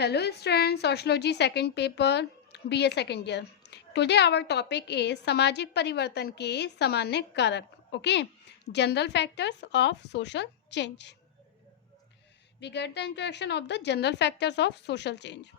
Hello students, sociology second paper, BA second year. Today our topic is सामाजिक परिवर्तन के सामान्य कारक. Okay, general factors of social change. We get the introduction of the general factors of social change.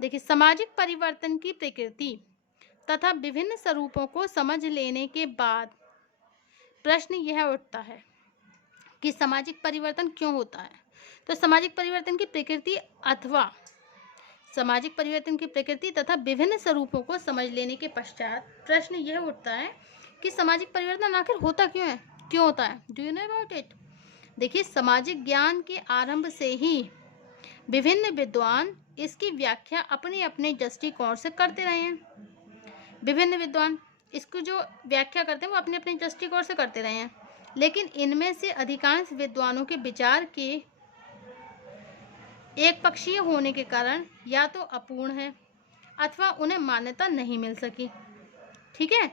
देखिए, सामाजिक परिवर्तन की प्रकृति तथा विभिन्न स्वरूपों को समझ लेने के बाद प्रश्न यह उठता है कि सामाजिक परिवर्तन क्यों होता है. तो सामाजिक परिवर्तन की प्रकृति अथवा सामाजिक परिवर्तन की प्रकृति तथा विभिन्न स्वरूपों को समझ लेने के पश्चात प्रश्न यह उठता है कि सामाजिक परिवर्तन आखिर होता क्यों होता है. Do you know about it. देखिए, सामाजिक ज्ञान के आरंभ से ही विभिन्न विद्वान इसकी व्याख्या अपने अपने दृष्टिकोण से करते रहे हैं. विभिन्न विद्वान इसको जो व्याख्या करते हैं वो अपने अपने दृष्टिकोण से करते रहे हैं, लेकिन इनमें से अधिकांश विद्वानों के विचार के एक पक्षीय होने के कारण या तो अपूर्ण है अथवा उन्हें मान्यता नहीं मिल सकी. ठीक है,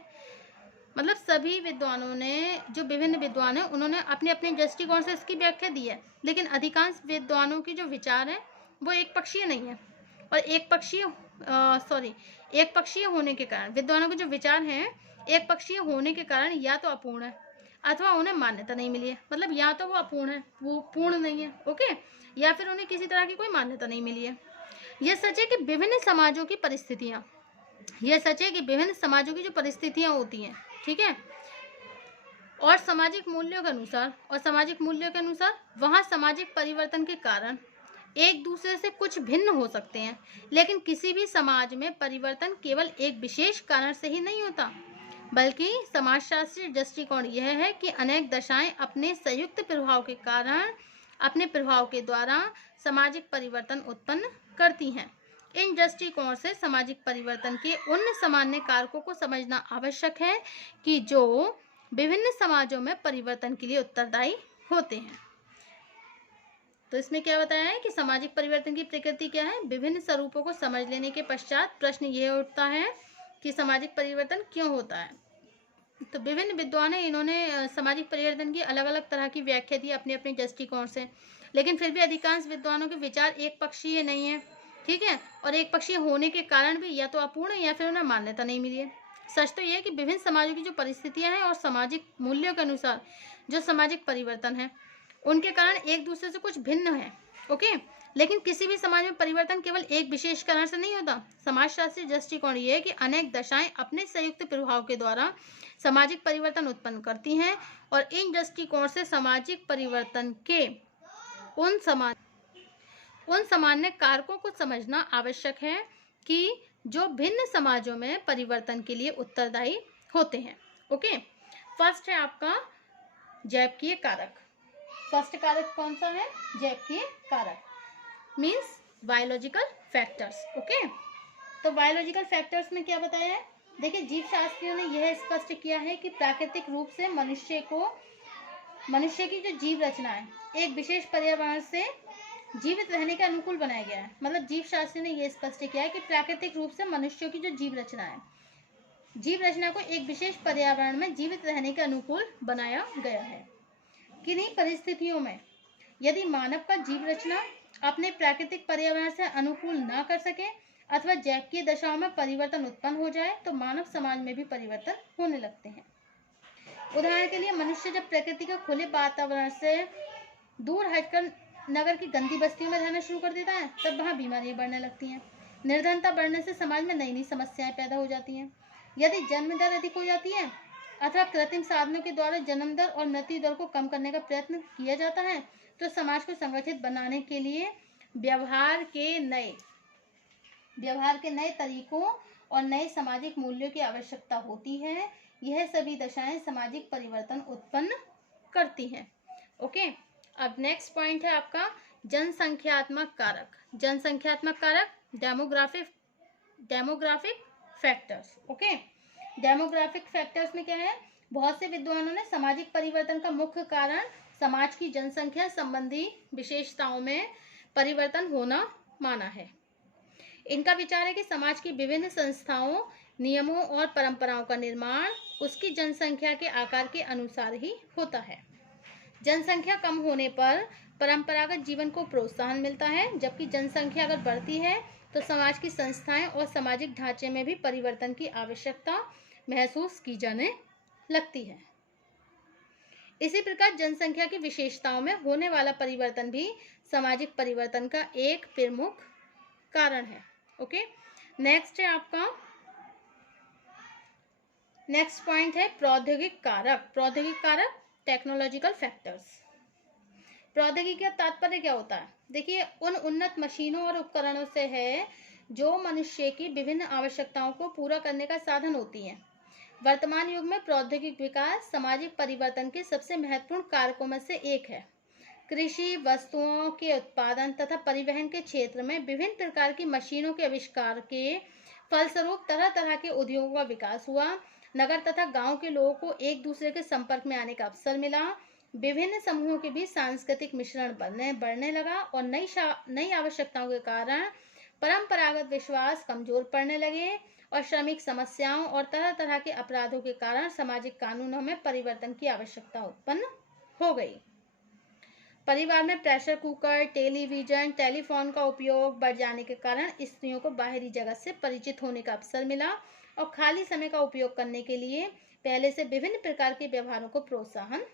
मतलब सभी विद्वानों ने, जो विभिन्न विद्वान हैं, उन्होंने अपने अपने दृष्टिकोण से इसकी व्याख्या दी है, लेकिन अधिकांश विद्वानों के जो विचार हैं वो एक पक्षीय नहीं है. और एक पक्षीय होने के कारण विद्वानों के जो विचार हैं एक पक्षीय होने के कारण या तो अपूर्ण है अथवा उन्हें मान्यता नहीं मिली है. मतलब या तो वो अपूर्ण है, वो पूर्ण नहीं है. ओके, या फिर उन्हें किसी तरह की कोई मान्यता नहीं मिली है. यह सच है कि विभिन्न समाजों की जो परिस्थितियां होती हैं, ठीक है, और सामाजिक मूल्यों के अनुसार वहाँ सामाजिक परिवर्तन के कारण एक दूसरे से कुछ भिन्न हो सकते हैं, लेकिन किसी भी समाज में परिवर्तन केवल एक विशेष कारण से ही नहीं होता, बल्कि समाजशास्त्रीय दृष्टिकोण यह है कि अनेक दशाएं अपने संयुक्त प्रभाव के कारण अपने प्रभाव के द्वारा सामाजिक परिवर्तन उत्पन्न करती हैं. इन दृष्टिकोण से सामाजिक परिवर्तन के उन सामान्य कारकों को समझना आवश्यक है कि जो विभिन्न समाजों में परिवर्तन के लिए उत्तरदायी होते हैं. तो इसमें क्या बताया है कि सामाजिक परिवर्तन की प्रकृति क्या है. विभिन्न स्वरूपों को समझ लेने के पश्चात प्रश्न यह उठता है कि सामाजिक परिवर्तन क्यों होता है. तो विभिन्न विद्वान हैं, इन्होंने सामाजिक परिवर्तन की अलग अलग तरह की व्याख्या दी अपने अपने दृष्टिकोण से, लेकिन फिर भी अधिकांश विद्वानों के विचार एक पक्षीय नहीं है. ठीक है, और एक पक्षीय होने के कारण भी या तो अपूर्ण है या फिर उन्हें मान्यता नहीं मिली है. सच तो यह है कि विभिन्न समाजों की जो परिस्थितियां हैं और सामाजिक मूल्यों के अनुसार जो सामाजिक परिवर्तन है उनके कारण एक दूसरे से कुछ भिन्न है. ओके, लेकिन किसी भी समाज में परिवर्तन केवल एक विशेष कारण से नहीं होता. समाजशास्त्रीय दृष्टिकोण ये है कि अनेक दशाएं अपने संयुक्त प्रभाव के द्वारा सामाजिक परिवर्तन उत्पन्न करती हैं, और इन दृष्टिकोण से सामाजिक परिवर्तन के उन सामान्य कारकों को समझना आवश्यक है कि जो भिन्न समाजों में परिवर्तन के लिए उत्तरदायी होते हैं. ओके, फर्स्ट है आपका जैविकीय कारक. फर्स्ट कारक कौन सा है? जैविकीय कारक मीन्स बायोलॉजिकल फैक्टर्स. ओके, तो बायोलॉजिकल फैक्टर्स में क्या बताया है? देखिए, जीव शास्त्रियों ने यह स्पष्ट किया है कि प्राकृतिक रूप से मनुष्य की जो जीव रचना है एक विशेष पर्यावरण से जीवित रहने के अनुकूल बनाया गया है. मतलब जीव शास्त्रियों ने यह स्पष्ट किया है कि प्राकृतिक रूप से मनुष्यों की जो जीव रचना को एक विशेष पर्यावरण में जीवित रहने के अनुकूल बनाया गया है. किन्हीं परिस्थितियों में यदि मानव का जीव रचना अपने प्राकृतिक पर्यावरण से अनुकूल न कर सके अथवा जैविकीय दशाओं में परिवर्तन उत्पन्न हो जाए तो मानव समाज में भी परिवर्तन होने लगते हैं. उदाहरण के लिए, मनुष्य जब प्रकृति के खुले वातावरण से दूर हटकर नगर की गंदी बस्तियों में रहना शुरू कर देता है तब वहाँ बीमारियां बढ़ने लगती हैं. निर्धनता बढ़ने से समाज में नई नई समस्याएं पैदा हो जाती हैं. यदि जन्म दर अधिक हो जाती है अथवा कृत्रिम साधनों के द्वारा जन्म दर और मृत्यु दर को कम करने का प्रयत्न किया जाता है तो समाज को संगठित बनाने के लिए व्यवहार के नए तरीकों और नए सामाजिक मूल्यों की आवश्यकता होती है. यह सभी दशाएं सामाजिक परिवर्तन उत्पन्न करती हैं. ओके, अब नेक्स्ट पॉइंट है आपका जनसंख्यात्मक कारक. Demographic factors. Okay, demographic factors में क्या है? बहुत से विद्वानों ने सामाजिक परिवर्तन का मुख्य कारण समाज की जनसंख्या संबंधी विशेषताओं में परिवर्तन होना माना है. इनका विचार है कि समाज की विभिन्न संस्थाओं, नियमों और परंपराओं का निर्माण उसकी जनसंख्या के आकार के अनुसार ही होता है. जनसंख्या कम होने पर परंपरागत जीवन को प्रोत्साहन मिलता है, जबकि जनसंख्या अगर बढ़ती है तो समाज की संस्थाएं और सामाजिक ढांचे में भी परिवर्तन की आवश्यकता महसूस की जाने लगती है। इसी प्रकार जनसंख्या की विशेषताओं में होने वाला परिवर्तन भी सामाजिक परिवर्तन का एक प्रमुख कारण है। ओके, नेक्स्ट है आपका, नेक्स्ट पॉइंट है प्रौद्योगिक कारक। प्रौद्योगिक कारक, टेक्नोलॉजिकल फैक्टर्स। प्रौद्योगिकी का तात्पर्य क्या होता है? देखिए, उन उन्नत मशीनों और उपकरणों से है जो मनुष्य की विभिन्न आवश्यकताओं को पूरा करने का साधन होती हैं। वर्तमान युग में प्रौद्योगिक विकास सामाजिक परिवर्तन के सबसे महत्वपूर्ण कारकों में से एक है। कृषि, वस्तुओं के उत्पादन तथा परिवहन के क्षेत्र में विभिन्न प्रकार की मशीनों के आविष्कार के फलस्वरूप तरह तरह के उद्योगों का विकास हुआ। नगर तथा गांव के लोगों को एक दूसरे के संपर्क में आने का अवसर मिला। विभिन्न समूहों के बीच सांस्कृतिक मिश्रण बढ़ने लगा और नई आवश्यकताओं के कारण परंपरागत विश्वास कमजोर पड़ने लगे और श्रमिक समस्याओं और तरह तरह के अपराधों के कारण सामाजिक कानूनों में परिवर्तन की आवश्यकता उत्पन्न हो गई। परिवार में प्रेशर कुकर, टेलीविजन, टेलीफोन का उपयोग बढ़ जाने के कारण स्त्रियों को बाहरी जगत से परिचित होने का अवसर मिला और खाली समय का उपयोग करने के लिए पहले से विभिन्न प्रकार के व्यवहारों को प्रोत्साहन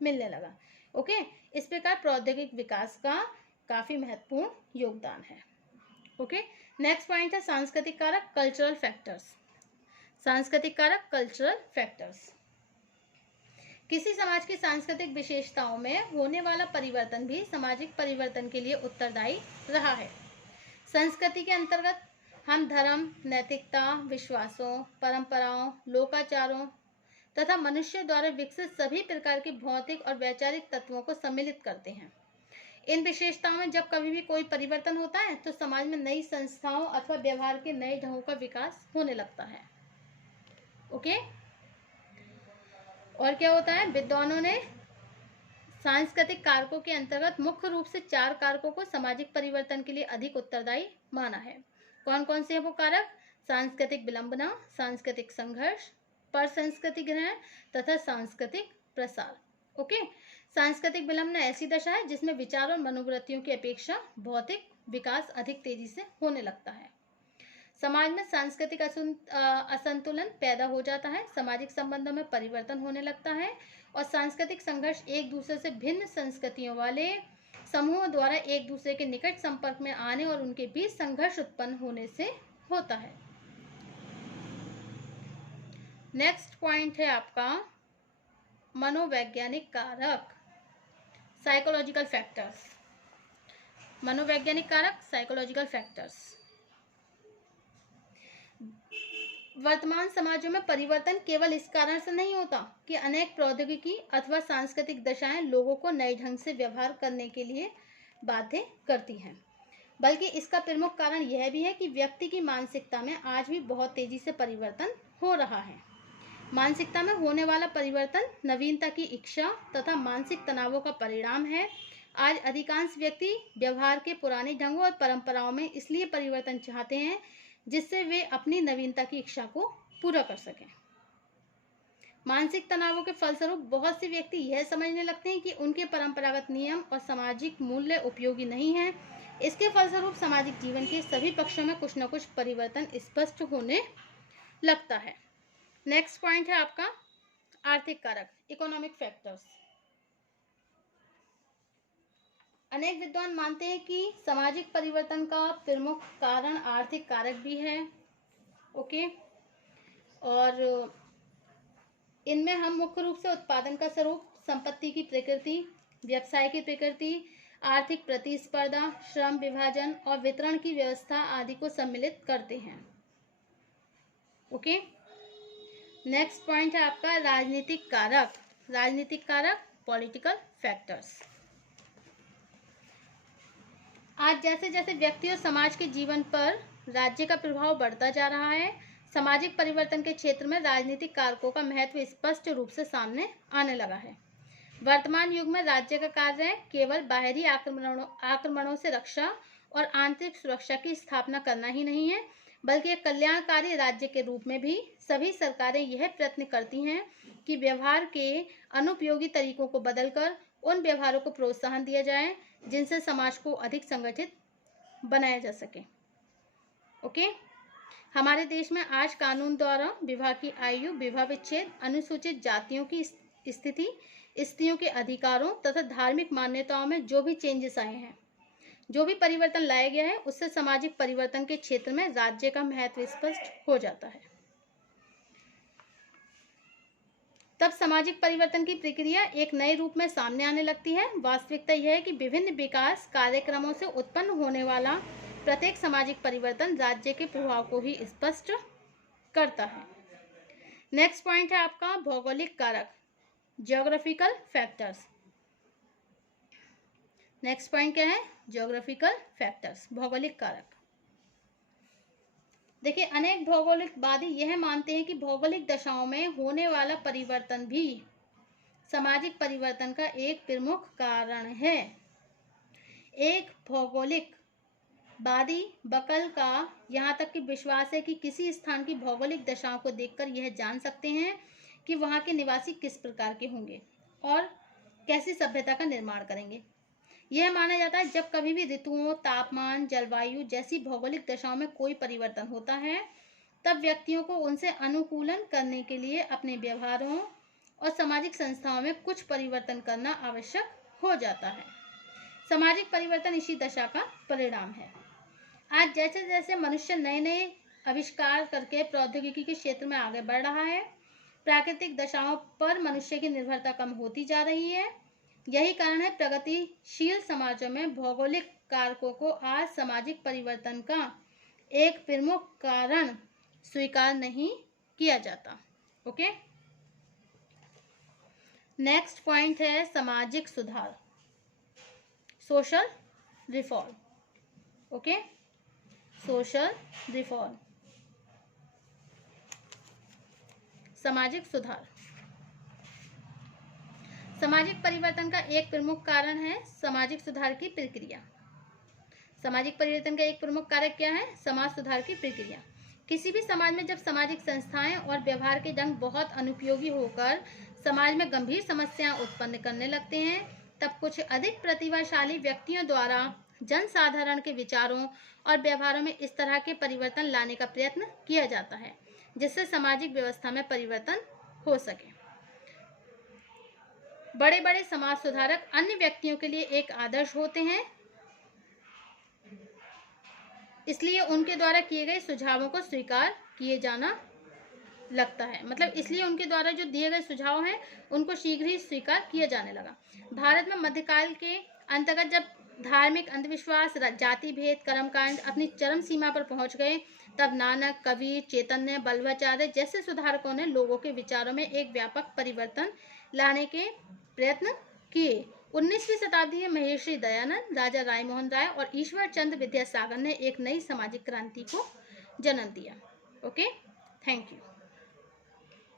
मिलने लगा। ओके, इस प्रकार प्रौद्योगिक विकास का काफी महत्वपूर्ण योगदान है। ओके, नेक्स्ट पॉइंट है सांस्कृतिक कारक, कल्चरल फैक्टर्स। सांस्कृतिक कारक, कल्चरल फैक्टर्स। किसी समाज की सांस्कृतिक विशेषताओं में होने वाला परिवर्तन भी सामाजिक परिवर्तन के लिए उत्तरदायी रहा है। संस्कृति के अंतर्गत हम धर्म, नैतिकता, विश्वासों, परंपराओं, लोकाचारों तथा मनुष्य द्वारा विकसित सभी प्रकार के भौतिक और वैचारिक तत्वों को सम्मिलित करते हैं। इन विशेषताओं में जब कभी भी कोई परिवर्तन होता है तो समाज में नई संस्थाओं अथवा व्यवहार के नए ढंगों का विकास होने लगता है। ओके, और क्या होता है, विद्वानों ने सांस्कृतिक कारकों के अंतर्गत मुख्य रूप से 4 कारकों को सामाजिक परिवर्तन के लिए अधिक उत्तरदायी माना है। कौन कौन से हैं वो कारक? सांस्कृतिक विलंबना, सांस्कृतिक संघर्ष, पर सांस्कृतिक ग्रहण तथा सांस्कृतिक प्रसार। ओके, सांस्कृतिक विलंबना ऐसी दशा है जिसमें विचार और मनोवृत्तियों की अपेक्षा भौतिक विकास अधिक तेजी से होने लगता है। समाज में सांस्कृतिक असंतुलन पैदा हो जाता है, सामाजिक संबंधों में परिवर्तन होने लगता है और सांस्कृतिक संघर्ष एक दूसरे से भिन्न संस्कृतियों वाले समूहों द्वारा एक दूसरे के निकट संपर्क में आने और उनके बीच संघर्ष उत्पन्न होने से होता है। नेक्स्ट पॉइंट है आपका मनोवैज्ञानिक कारक, साइकोलॉजिकल फैक्टर्स। मनोवैज्ञानिक कारक, साइकोलॉजिकल फैक्टर्स। वर्तमान समाजों में परिवर्तन केवल इस कारण से नहीं होता कि अनेक प्रौद्योगिकी अथवा सांस्कृतिक दशाएं लोगों को नए ढंग से व्यवहार करने के लिए बाध्य करती हैं, बल्कि इसका प्रमुख कारण यह भी है कि व्यक्ति की मानसिकता में आज भी बहुत तेजी से परिवर्तन हो रहा है। मानसिकता में होने वाला परिवर्तन नवीनता की इच्छा तथा मानसिक तनावों का परिणाम है। आज अधिकांश व्यक्ति व्यवहार के पुराने ढंगों और परंपराओं में इसलिए परिवर्तन चाहते हैं जिससे वे अपनी नवीनता की इच्छा को पूरा कर सकें। मानसिक तनावों के फलस्वरूप बहुत से व्यक्ति यह समझने लगते हैं कि उनके परंपरागत नियम और सामाजिक मूल्य उपयोगी नहीं हैं। इसके फलस्वरूप सामाजिक जीवन के सभी पक्षों में कुछ न कुछ परिवर्तन स्पष्ट होने लगता है। नेक्स्ट पॉइंट है आपका आर्थिक कारक, इकोनॉमिक फैक्टर्स। अनेक विद्वान मानते हैं कि सामाजिक परिवर्तन का प्रमुख कारण आर्थिक कारक भी है। ओके, और इनमें हम मुख्य रूप से उत्पादन का स्वरूप, संपत्ति की प्रकृति, व्यवसाय की प्रकृति, आर्थिक प्रतिस्पर्धा, श्रम विभाजन और वितरण की व्यवस्था आदि को सम्मिलित करते हैं। ओके, नेक्स्ट पॉइंट है आपका राजनीतिक कारक, राजनीतिक कारक, पॉलिटिकल फैक्टर्स। आज जैसे जैसे व्यक्ति और समाज के जीवन पर राज्य का प्रभाव बढ़ता जा रहा है, सामाजिक परिवर्तन के क्षेत्र में राजनीतिक कारकों का महत्व स्पष्ट रूप से सामने आने लगा है। वर्तमान युग में राज्य का कार्य केवल बाहरी आक्रमणों से रक्षा और आंतरिक सुरक्षा की स्थापना करना ही नहीं है, बल्कि एक कल्याणकारी राज्य के रूप में भी सभी सरकारें यह प्रयत्न करती हैं कि व्यवहार के अनुपयोगी तरीकों को बदलकर उन व्यवहारों को प्रोत्साहन दिया जाए जिनसे समाज को अधिक संगठित बनाया जा सके। ओके, हमारे देश में आज कानून द्वारा विवाह की आयु, विवाह विच्छेद, अनुसूचित जातियों की स्थिति, स्त्रियों के अधिकारों तथा धार्मिक मान्यताओं में जो भी चेंजेस आए हैं, जो भी परिवर्तन लाया गया है, उससे सामाजिक परिवर्तन के क्षेत्र में राज्य का महत्व स्पष्ट हो जाता है। तब सामाजिक परिवर्तन की प्रक्रिया एक नए रूप में सामने आने लगती है। वास्तविकता यह है कि विभिन्न विकास कार्यक्रमों से उत्पन्न होने वाला प्रत्येक सामाजिक परिवर्तन राज्य के प्रभाव को ही स्पष्ट करता है। नेक्स्ट पॉइंट है आपका भौगोलिक कारक, ज्योग्राफिकल फैक्टर्स। नेक्स्ट पॉइंट क्या है? ज्योग्राफिकल फैक्टर्स, भौगोलिक कारक। देखिए, अनेक भौगोलिकवादी यह मानते हैं कि भौगोलिक दशाओं में होने वाला परिवर्तन भी सामाजिक परिवर्तन का एक प्रमुख कारण है। एक भौगोलिकवादी बकल का यहाँ तक कि विश्वास है कि किसी स्थान की भौगोलिक दशाओं को देखकर यह जान सकते हैं कि वहाँ के निवासी किस प्रकार के होंगे और कैसी सभ्यता का निर्माण करेंगे। यह माना जाता है जब कभी भी ऋतुओं, तापमान, जलवायु जैसी भौगोलिक दशाओं में कोई परिवर्तन होता है, तब व्यक्तियों को उनसे अनुकूलन करने के लिए अपने व्यवहारों और सामाजिक संस्थाओं में कुछ परिवर्तन करना आवश्यक हो जाता है। सामाजिक परिवर्तन इसी दशा का परिणाम है। आज जैसे जैसे मनुष्य नए नए आविष्कार करके प्रौद्योगिकी के क्षेत्र में आगे बढ़ रहा है, प्राकृतिक दशाओं पर मनुष्य की निर्भरता कम होती जा रही है। यही कारण है प्रगतिशील समाजों में भौगोलिक कारकों को आज सामाजिक परिवर्तन का एक प्रमुख कारण स्वीकार नहीं किया जाता। ओके, नेक्स्ट पॉइंट है सामाजिक सुधार, social reform. Okay, social reform, सामाजिक सुधार। सामाजिक परिवर्तन का एक प्रमुख कारण है सामाजिक सुधार की प्रक्रिया। सामाजिक परिवर्तन का एक प्रमुख कारक क्या है? समाज सुधार की प्रक्रिया। किसी भी समाज में जब सामाजिक संस्थाएं और व्यवहार के ढंग बहुत अनुपयोगी होकर समाज में गंभीर समस्याएं उत्पन्न करने लगते हैं, तब कुछ अधिक प्रतिभाशाली व्यक्तियों द्वारा जनसाधारण के विचारों और व्यवहारों में इस तरह के परिवर्तन लाने का प्रयत्न किया जाता है जिससे सामाजिक व्यवस्था में परिवर्तन हो सके। बड़े बड़े समाज सुधारक अन्य व्यक्तियों के लिए एक आदर्श होते हैं, इसलिए उनके द्वारा किए गए सुझावों को स्वीकार किए जाना लगता है। मतलब इसलिए उनके द्वारा जो दिए गए सुझाव हैं उनको शीघ्र ही स्वीकार किया जाने लगा। भारत में मध्यकाल के अंतर्गत जब धार्मिक अंधविश्वास, जाति भेद, कर्मकांड अपनी चरम सीमा पर पहुंच गए, तब नानक, कबीर, चैतन्य, बल्लभाचार्य जैसे सुधारकों ने लोगों के विचारों में एक व्यापक परिवर्तन लाने के प्रयत्न किए। 19वीं शताब्दी में महर्षि दयानंद, राजा राममोहन राय और ईश्वर चंद्र विद्यासागर ने एक नई सामाजिक क्रांति को जन्म दिया। Okay, thank you.